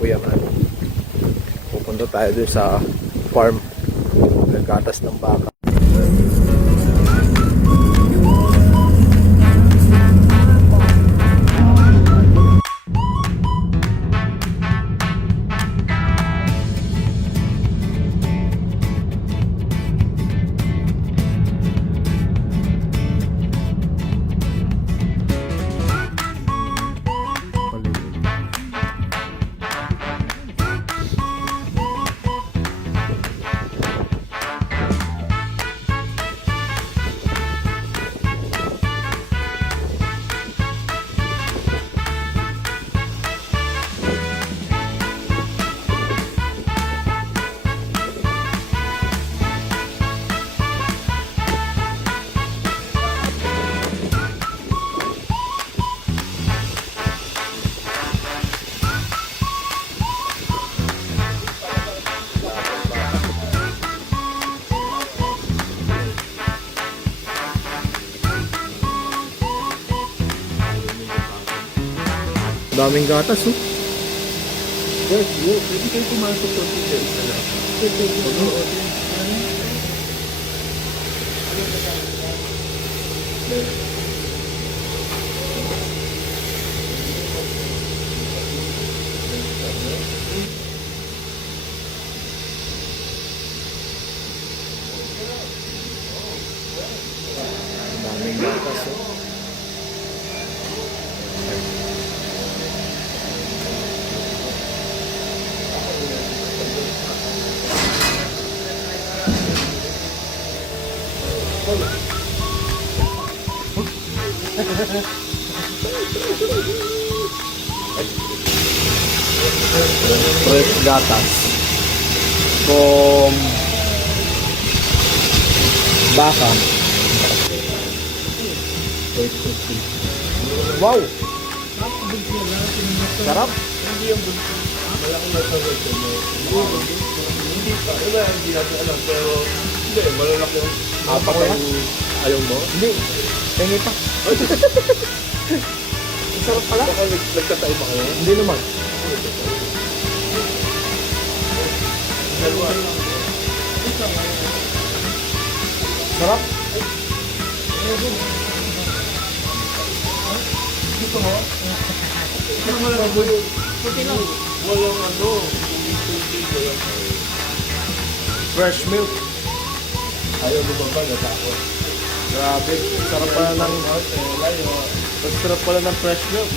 Kuya Man. Pupunta tayo dun sa farm. Naggatas ng baka. Daming gatas, oh. Yes, pwede kayo pumasok sa hotel sa lang. Daming gatas, oh. Fresh gatas from baka. Wow! Sarap! Hindi yung malaking nasa hotel mo. Hindi pa. Hindi natin alam. Pero hindi, malalaki yung Apak na? ayaw mo. Hindi. Pengi pa. Sarap pala. Baka nagkatay ba kayo? Hindi naman. Dalawa. Sarap. Dito mo? Walang ano. Fresh milk. Ayaw mo ba natakot? Grabe. Sarap pala ng sarap pala ng fresh milk.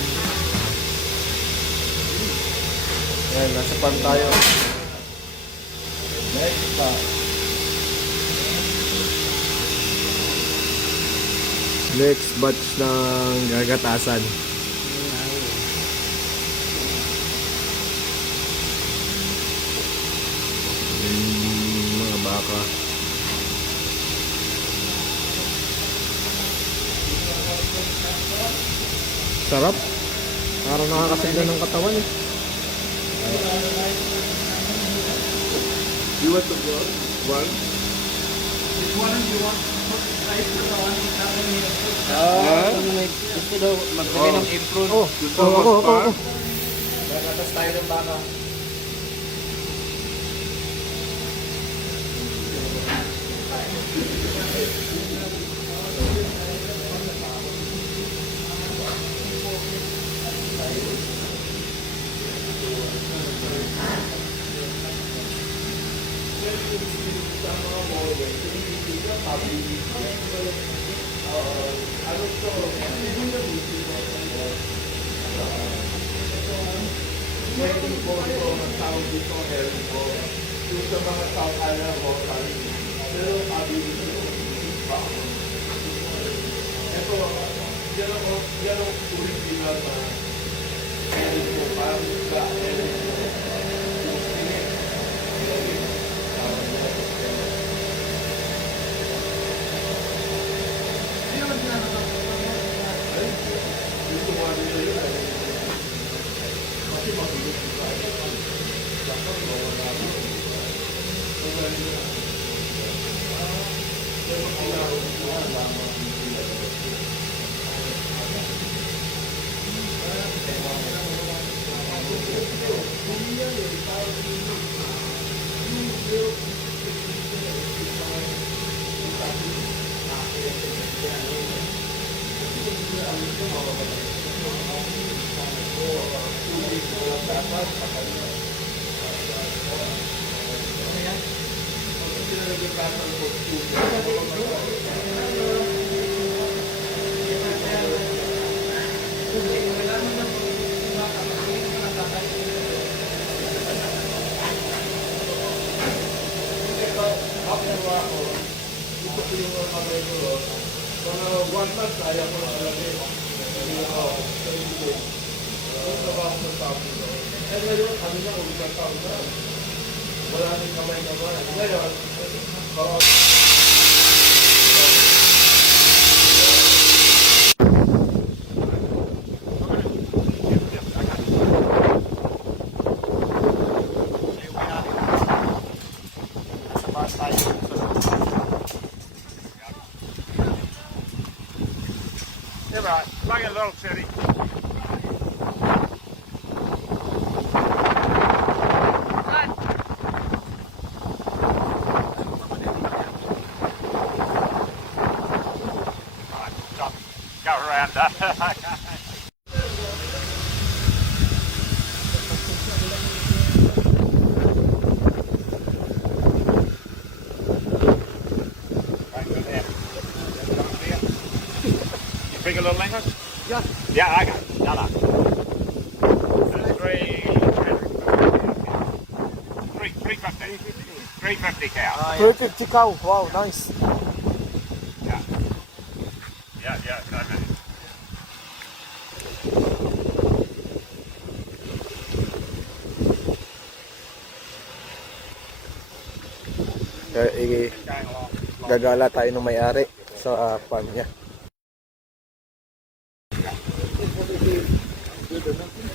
Ayan, nasa pan tayo. Next pa. Next batch ng gagatasan. Mga baka. Sarap. Parang nakakasigla ng katawan eh. You want to go? One? Gusto daw magbigay ng apron. Oh, Gusto oh, mo oh, pa? oh, oh. Gagatas tayo ng baka. Nasa bus tayo. Yeah, right. Like a little city. Go around that. You speak a little English? Yeah. Yeah, I got it. No, no. Three fifty. 350 cows. 350 cow. Wow, nice. Yeah. Yeah, so many. Kaya, Going along. gagala tayo ng may-ari sa farm niya.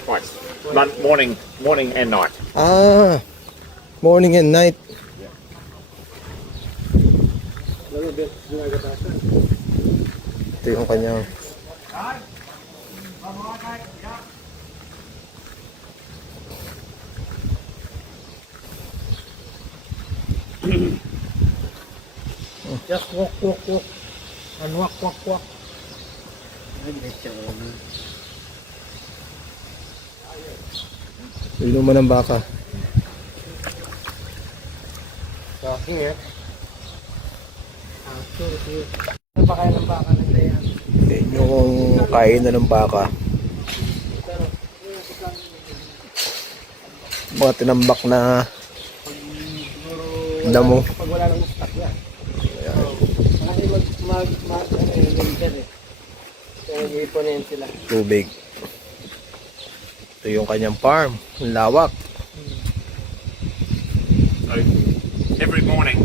Twice. Morning and night. Ah, morning and night. Ito yung kanyang Just walk, walk, walk. And walk, walk, walk. inuman ng baka. Walking eh. Ano pa kaya ng baka na yan? Yan yung kainan ng baka. Mga tinambak na damo. Pag wala nang stock yan. Kasi ano yun dyan eh. Kaya nag-iiponin sila. Tubig. Ito yung kanyang farm. Ang lawak. So every morning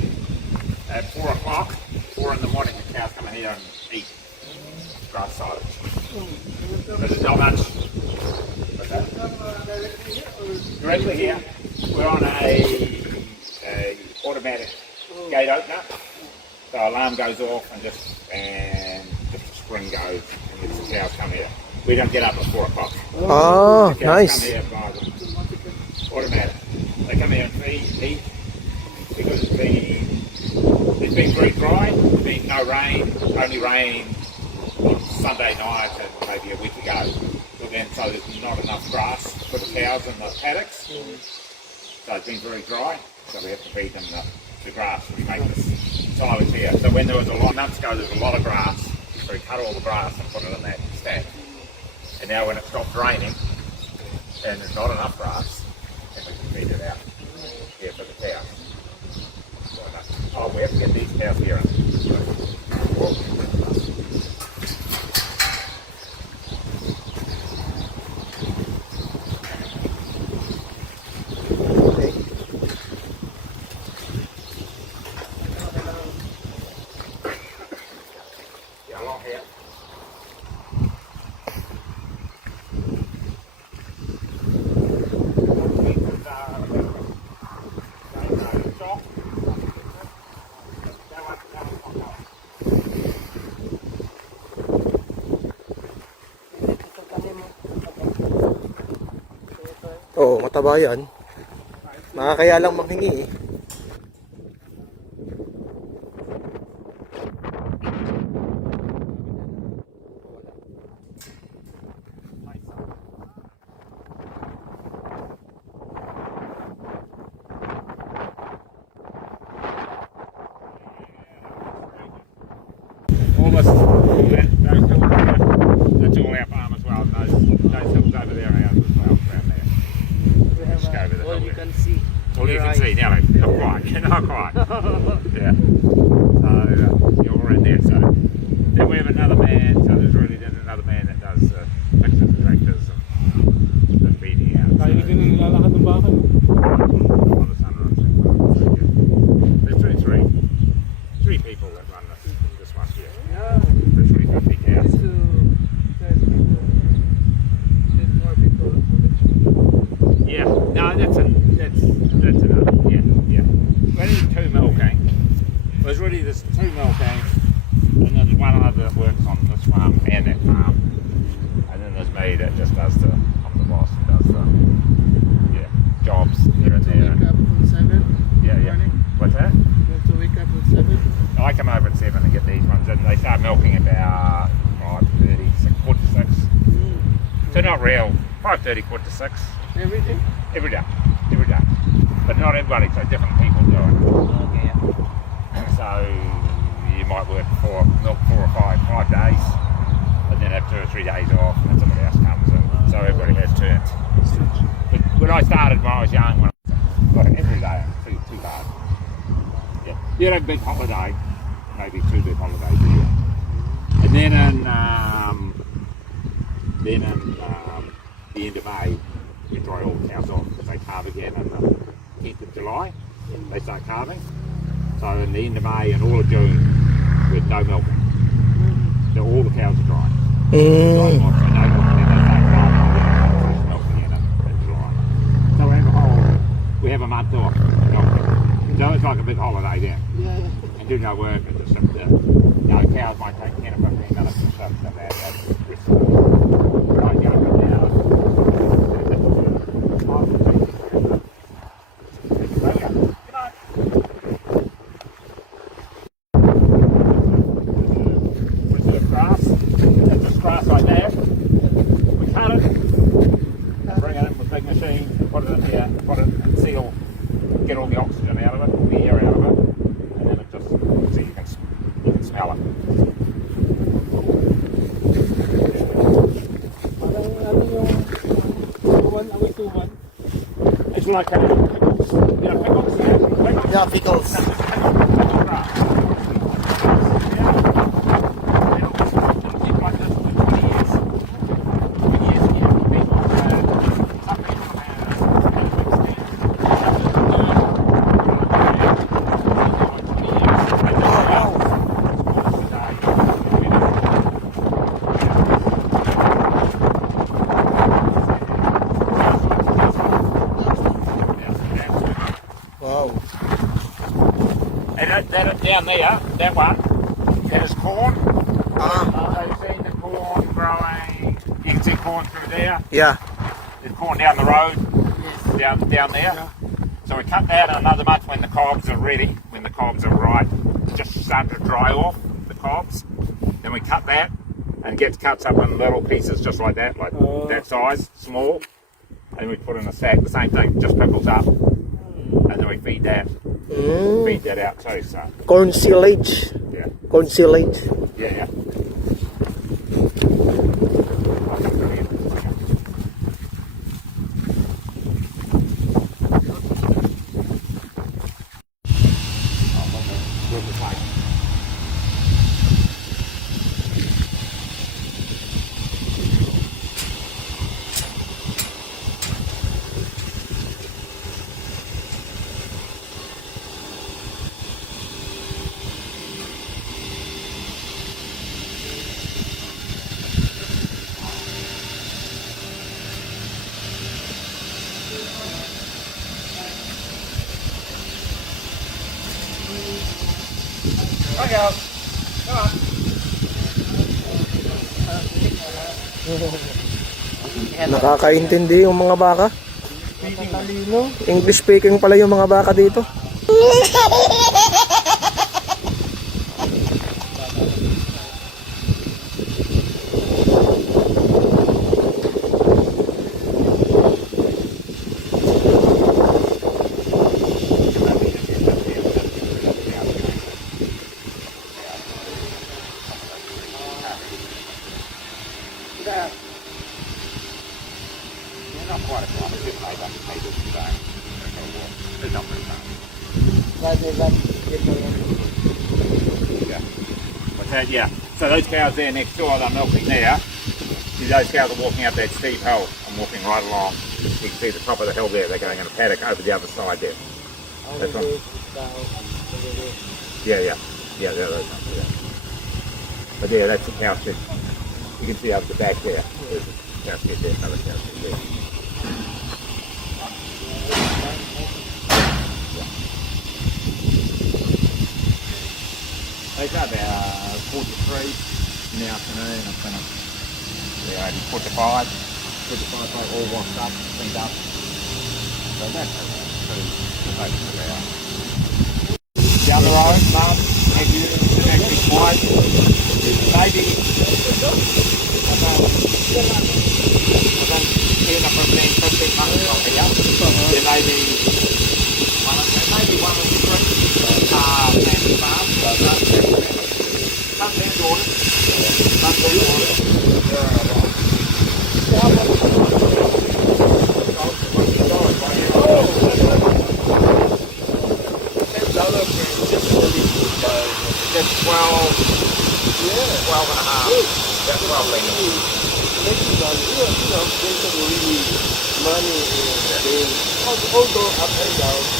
at 4 o'clock, 4 in the morning, the cows come in here and eat grass silage. So there's not much. Directly here, we're on a automatic gate opener. So alarm goes off and just the spring goes and the cows come here. We don't get up at 4 o'clock. Ah, The cows nice. come here by the automatic. They come here and feed, eat, because it's been very dry. There's been no rain, only rain on Sunday night and maybe a week ago. So there's not enough grass for the cows in the paddocks. So it's been very dry. So we have to feed them the grass, which makes this silage here. So when there was a lot months ago, there was a lot of grass. So we cut all the grass and put it in that stack. And now when it stops raining and there's not enough grass, then we can feed it out here for the cows. Oh, we have to get these cows here. Yeah, along here. Oo, mataba yan. Nakakaya lang manghingi eh. this, those hills there, that's all our farm as well. And those hills over there are ours as well, around there. We have Just go over the all hill you there. can see. All you Your can eyes. see now, not quite, not quite. Yeah. So you're all in there. So then we have another man. So there's really then another man that does pictures and tractors and feeding out. Kaya din ang nilalakad ng baka. On the sunrise. So, yeah. There's three people that run this one here. Yeah. There's 350 cows. Just to tell people, need more people. Yeah, no, that's enough. Yeah. We need 2 milking. There's really there's 2 milking, and then there's one other that works on this farm and that farm, and then there's me that just does I'm the boss who does the jobs You here have and to there. wake up at 7 Yeah. morning. What's that? You have to wake up at 7. I come over at 7 to get these ones, and they start milking about 5:30, 6:45. So not real. 5:30, 5:45. Every day? Every day. But not everybody, so different people do it. Okay, yeah. So you might work milk 4 or 5 days, and then have 2 or 3 days off, and then somebody else comes in. So everybody has turns. But when I started when I was young, like every day, too hard. Yeah, you had a big holiday, maybe 2 big holidays a year, and then in the end of May, we dry all the cows off because they calve again on the 10th of July. They start calving. So in the end of May and all of June, with no milking. So all the cows are dry. Dry Mm. milk, so no milking, and then they start calving, fresh milking in July. So we have a month off milking. So it's like a big holiday then. Yeah. And do no work and just sit there. Cows might take 10 or 15 minutes to sit and that's rest of it. Right, go over now. Grass like that. We cut it, bring it in with a big machine, put it in here, put it and seal, get all the oxygen out of it, all the air out of it, and then it just so you can smell it. It's like pickles. You know pickles? Yeah, pickles. Wow. And that down there, that one, that is corn. Ah, Have you seen the corn growing? You can see corn through there. yeah. There's corn down the road, Yes. down there. So we cut that in another month when the cobs are ready, when the cobs are ripe, just starting to dry off the cobs. Then we cut that and gets cuts up in little pieces just like that that size, small. And we put in a sack, the same thing, just pickles up. And then we feed that out too, so Corn silage. yeah. Corn silage. Yeah. Nakakaintindi yung mga baka. Talino. English speaking pala yung mga baka dito. Not quite a climb, it's just made up today. There's not very much. Yeah. What's that? Yeah. So those cows there next door, they're milking there. See, those cows are walking up that steep hill and walking right along. You can see the top of the hill there. They're going in a paddock over the other side there. That's one. Yeah, those ones, yeah. But yeah, that's the cow shed. You can see out the back there. There's a cow shed there, another cow shed there. It's about 4 to 3 in the afternoon. I'm going to, yeah, 4 to 5. 4 to 5, all washed up, cleaned up. So that's pretty close to the hour. Down the road, Mum, if you actually quiet, maybe here enough from there, 15 months from here, there may be one of the different family farms, some their daughters, some their That's 12, 12 and a half. That's 12 litres.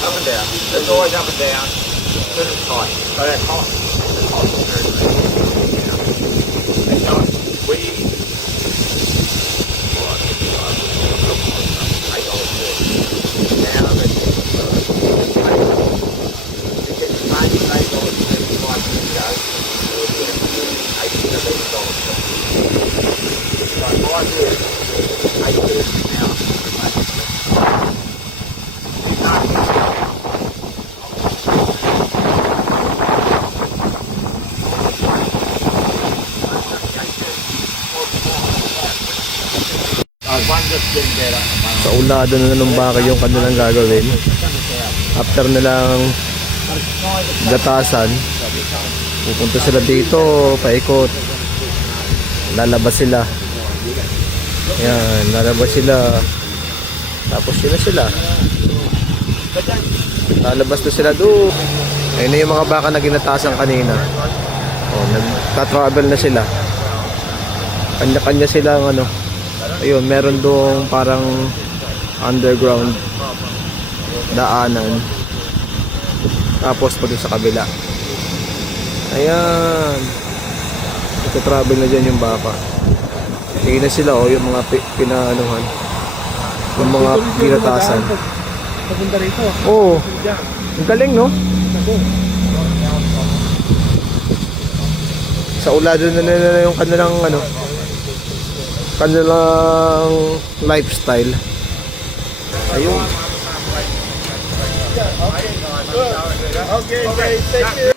Up and down. It's always up and down. Then it's hot. So that's hot. It's hot. It's not. Sa ulado na ng baka yung kanilang gagawin. After nilang gatasan, pupunta sila dito, paikot. Lalabas sila. Yan, lalabas sila. Tapos yun na sila. Lalabas na sila doon. Ayun na yung mga baka na ginatasan kanina. O, nagka-travel na sila. Kanya-kanya silang ano. Ayun, meron doong parang underground daanan. Tapos pa doon sa kabila. Ayan. Nagka-travel na dyan yung baka. Tingin na sila, oh, yung mga pinaanuhan. Yung mga ginatasan. Papunta rito. Oo. Ang galing, no? Sa ulado na yung kanilang ano, kanilang lifestyle. Ayun. Okay, thank you.